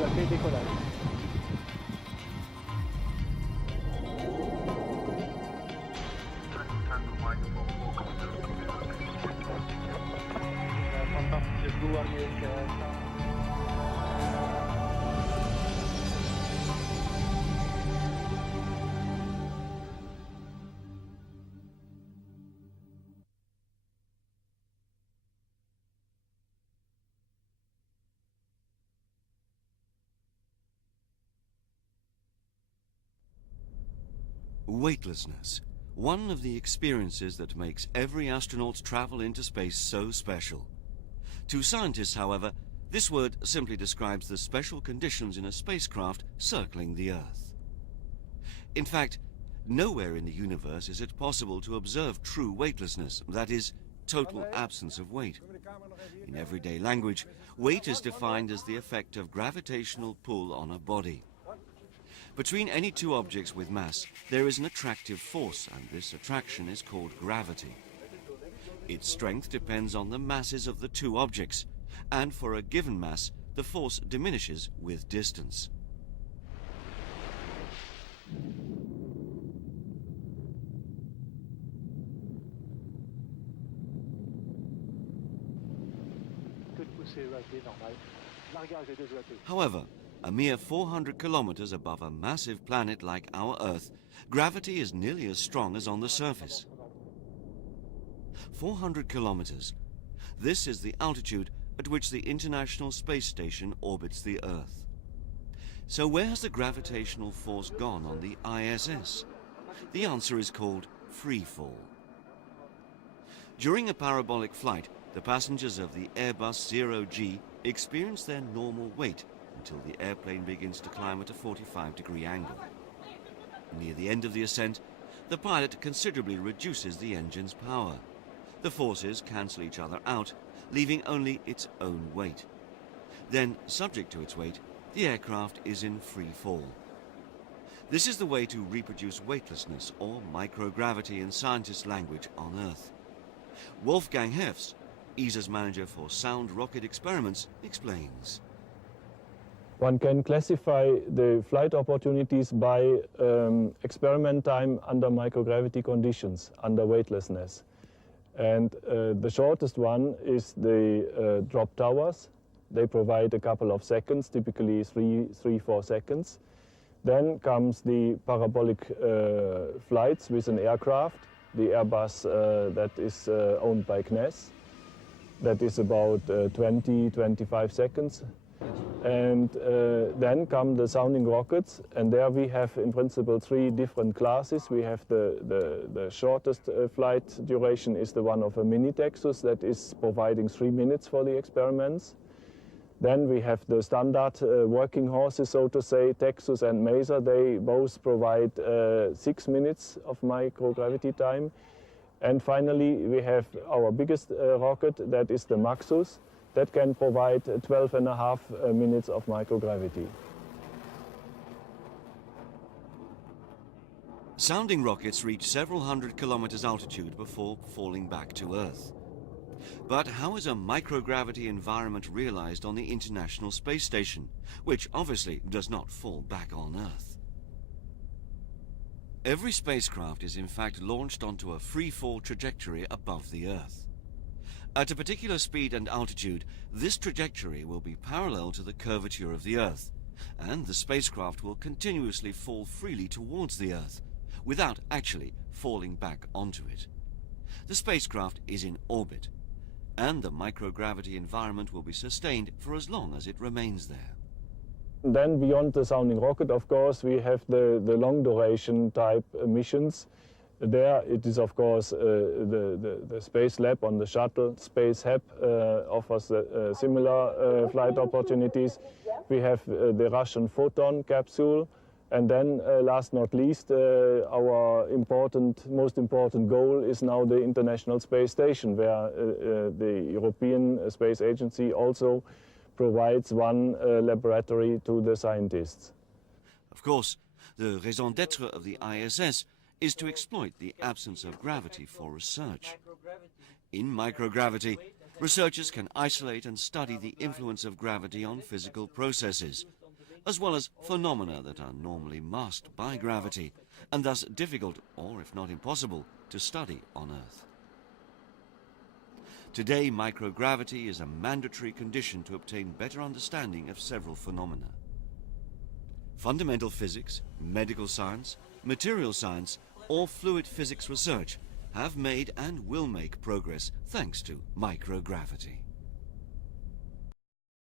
désuété, décollage. Fantastische vloer nu ik sta. Weightlessness, one of the experiences that makes every astronaut's travel into space so special. To scientists, however, this word simply describes the special conditions in a spacecraft circling the Earth. In fact, nowhere in the universe is it possible to observe true weightlessness, that is, total absence of weight. In everyday language, weight is defined as the effect of gravitational pull on a body. Between any two objects with mass, there is an attractive force, and this attraction is called gravity. Its strength depends on the masses of the two objects, and for a given mass, the force diminishes with distance. However, a mere 400 kilometers above a massive planet like our Earth, gravity is nearly as strong as on the surface. 400 kilometers. This is the altitude at which the International Space Station orbits the Earth. So where has the gravitational force gone on the ISS? The answer is called free fall. During a parabolic flight, the passengers of the Airbus Zero-G experience their normal weight until the airplane begins to climb at a 45-degree angle. Near the end of the ascent, the pilot considerably reduces the engine's power. The forces cancel each other out, leaving only its own weight. Then, subject to its weight, the aircraft is in free fall. This is the way to reproduce weightlessness, or microgravity in scientist language, on Earth. Wolfgang Hefs, ESA's manager for sound rocket experiments, explains. One can classify the flight opportunities by experiment time under microgravity conditions, under weightlessness. And the shortest one is the drop towers. They provide a couple of seconds, typically 4 seconds. Then comes the parabolic flights with an aircraft, the Airbus that is owned by CNES. That is about 20-25 seconds. And then come the sounding rockets, and there we have in principle 3 different classes. We have the shortest flight duration is the one of a mini Texus that is providing 3 minutes for the experiments. Then we have the standard working horses, so to say, Texus and Mesa. They both provide 6 minutes of microgravity time. And finally, we have our biggest rocket, that is the Maxus, that can provide 12.5 minutes of microgravity. Sounding rockets reach several hundred kilometers altitude before falling back to Earth. But how is a microgravity environment realized on the International Space Station, which obviously does not fall back on Earth? Every spacecraft is in fact launched onto a free-fall trajectory above the Earth. At a particular speed and altitude, this trajectory will be parallel to the curvature of the Earth, and the spacecraft will continuously fall freely towards the Earth, without actually falling back onto it. The spacecraft is in orbit, and the microgravity environment will be sustained for as long as it remains there. Then beyond the sounding rocket, of course, we have the long duration type missions. There it is, of course, the Space Lab on the shuttle. Space Hub offers similar flight opportunities. We have the Russian Photon capsule. And then, last not least, our most important goal is now the International Space Station, where the European Space Agency also provides one laboratory to the scientists. Of course, the raison d'etre of the ISS is to exploit the absence of gravity for research. In microgravity, researchers can isolate and study the influence of gravity on physical processes, as well as phenomena that are normally masked by gravity, and thus difficult, or if not impossible, to study on Earth. Today, microgravity is a mandatory condition to obtain better understanding of several phenomena. Fundamental physics, medical science, material science, or fluid physics research have made and will make progress thanks to microgravity.